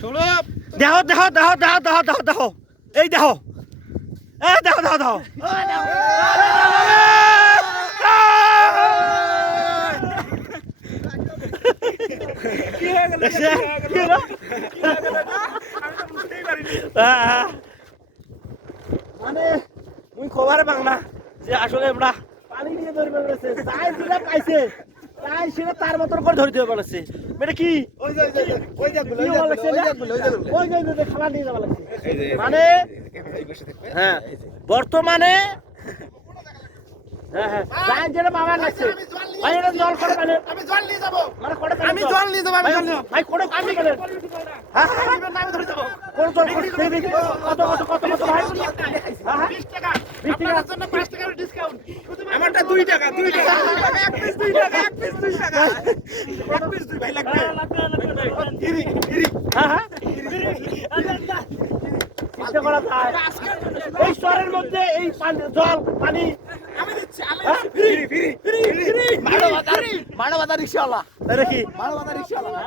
দেখো দেখো দেখো দেখো দেখো দেখো দেখো এই দেখো এই দেখো দেখো দেখো মানে মুই খবরে বাংলা যে আসলে আমরা পানি নিয়ে ধরে বেড়াচ্ছে যাই যেটা পাইছে তাই সেটা তার মতন করে ধরে দিয়ে বেড়াচ্ছে এটা কি খাবার নিয়ে যাওয়া লাগছে মানে হ্যাঁ বর্তমানে হ্যাঁ হ্যাঁ যাই যেটা বাবার লাগছে ভাই এটা জল করে পানি আমি জল নিয়ে যাবো মানে করে আমি জল নিয়ে যাবো আমি জল নিয়ে ভাই কোড়ে আমি গেলেন হ্যাঁ হ্যাঁ আমি ধরে যাবো কোন জল কত কত কত কত ভাই 20 টাকা 20 টাকার জন্য 5 টাকার ডিসকাউন্ট আমারটা 2 টাকা 2 টাকা এক পিস 2 টাকা এক পিস 2 টাকা এক পিস 2 ভাই লাগবে ইরি ইরি হ্যাঁ হ্যাঁ চিন্তা করা যায় এই শহরের মধ্যে এই জল পানি আমি দিচ্ছি ফ্রি ফ্রি ফ্রি ফ্রি মানবতা রিকশাওয়ালা তাই নাকি মানবতা রিকশাওয়ালা